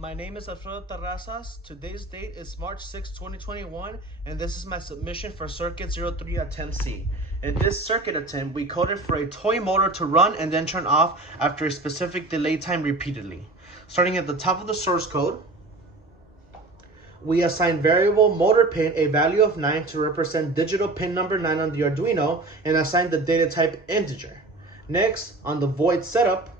My name is Alfredo Terrazas. Today's date is March 6, 2021, and this is my submission for CIRC03 Attempt C. In this circuit attempt, we coded for a toy motor to run and then turn off after a specific delay time repeatedly. Starting at the top of the source code, we assign variable motor pin a value of 9 to represent digital pin number 9 on the Arduino and assign the data type integer. Next, on the void setup,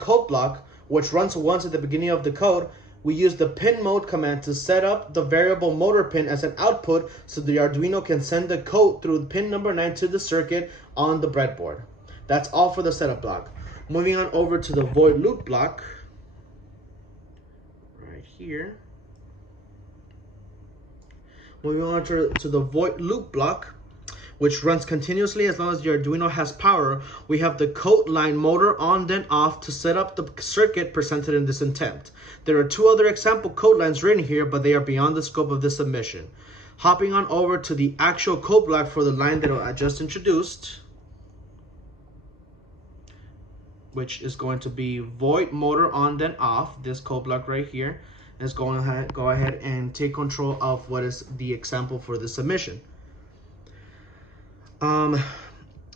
code block, which runs once at the beginning of the code, we use the pin mode command to set up the variable motor pin as an output so the Arduino can send the code through pin number 9 to the circuit on the breadboard. That's all for the setup block. Moving on over to the void loop block, right here. Moving on to the void loop block, which runs continuously as long as the Arduino has power, we have the code line motor on then off to set up the circuit presented in this attempt. There are two other example code lines written here, but they are beyond the scope of this submission. Hopping on over to the actual code block for the line that I just introduced, which is going to be void motor on then off. This code block right here is going to go ahead and take control of what is the example for the submission.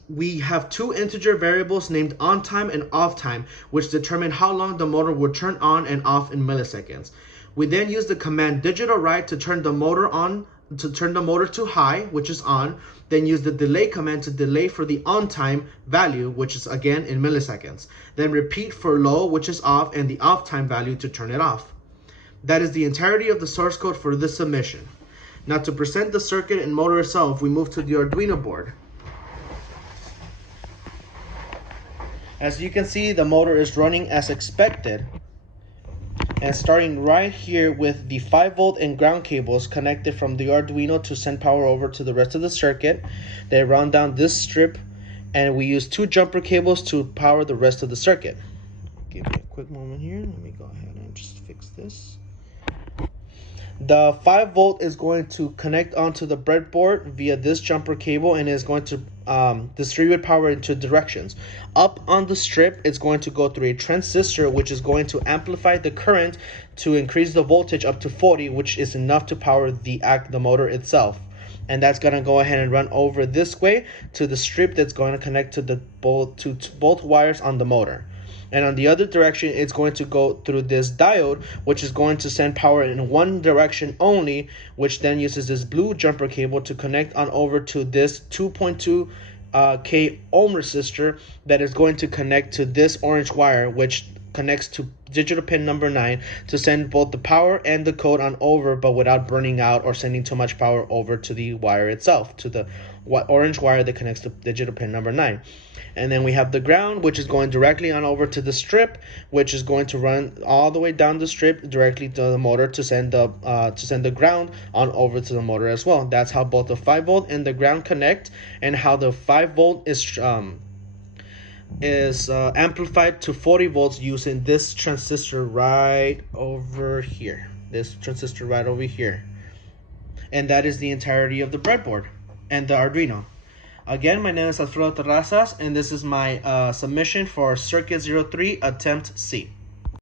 We have two integer variables named on time and off time, which determine how long the motor will turn on and off in milliseconds. We then use the command digital write to turn the motor on, to turn the motor to high, which is on. Then use the delay command to delay for the on time value, which is again in milliseconds. Then repeat for low, which is off, and the off time value to turn it off. That is the entirety of the source code for this submission. Now to present the circuit and motor itself, we move to the Arduino board. As you can see, the motor is running as expected. And starting right here with the 5-volt and ground cables connected from the Arduino to send power over to the rest of the circuit. They run down this strip, and we use 2 jumper cables to power the rest of the circuit. Give me a quick moment here. Let me go ahead and just fix this. The 5-volt is going to connect onto the breadboard via this jumper cable and is going to distribute power into directions. Up on the strip, it's going to go through a transistor, which is going to amplify the current to increase the voltage up to 40, which is enough to power the motor itself. And that's going to go ahead and run over this way to the strip that's going to connect to both wires on the motor. And on the other direction, it's going to go through this diode, which is going to send power in one direction only, which then uses this blue jumper cable to connect on over to this 2.2 K ohm resistor that is going to connect to this orange wire, which connects to digital pin number 9 to send both the power and the code on over, but without burning out or sending too much power over to the wire itself, to the orange wire that connects to digital pin number 9. And then we have the ground, which is going directly on over to the strip, which is going to run all the way down the strip directly to the motor to send the ground on over to the motor as well. That's how both the 5-volt and the ground connect, and how the 5-volt is amplified to 40 volts using this transistor right over here. And that is the entirety of the breadboard and the Arduino. Again, my name is Alfredo Terrazas, and this is my submission for CIRC03 Attempt C.